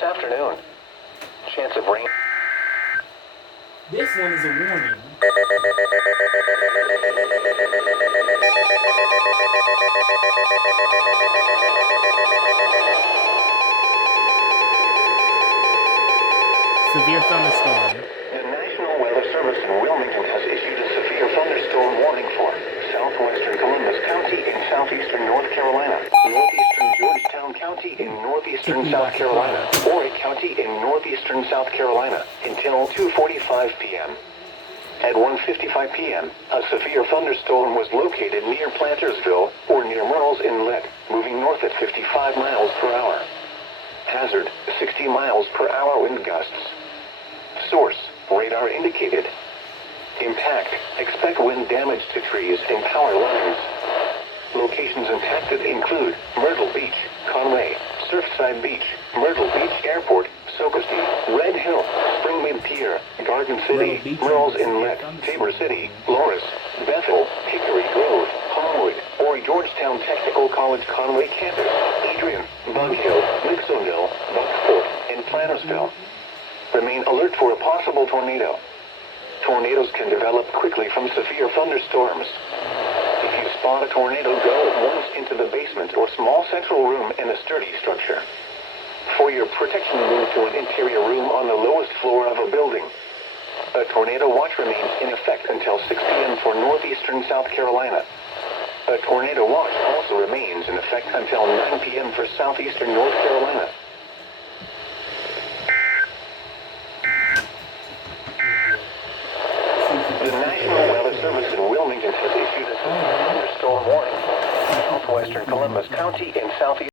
this afternoon. Chance of rain. This one is a warning. Severe thunderstorm. The National Weather Service in Wilmington has issued a severe thunderstorm warning for southwestern Columbus County in southeastern North Carolina, northeastern Georgetown County in northeastern South Carolina, Horry County in northeastern South Carolina until 2:45 p.m. At 1:55 p.m., a severe thunderstorm was located near Plantersville or near Murrells Inlet, moving north at 55 miles per hour. Hazard, 60 miles per hour wind gusts. Source, radar indicated. Impact, expect wind damage to trees and power lines. Locations impacted include Myrtle Beach, Conway, Surfside Beach, Myrtle Beach Airport, Socastee, Red Hill, Springmid Pier, Garden City, Murrells Inlet, Tabor City, Loris, Bethel, Hickory Grove, Homewood, or Georgetown Technical College Conway Campus, Adrian, Bug Hill, Nixonville, Bucksport, and Plantersville. Remain alert for a possible tornado. Tornadoes can develop quickly from severe thunderstorms. If you spot a tornado, go at once into the basement or small central room in a sturdy structure. For your protection, move to an interior room on the lowest floor of a building. A tornado watch remains in effect until 6 p.m. for northeastern South Carolina. A tornado watch also remains in effect until 9 p.m. for southeastern North Carolina. The National Weather Service in Wilmington has issued a thunderstorm warning for southwestern Columbus County and southeast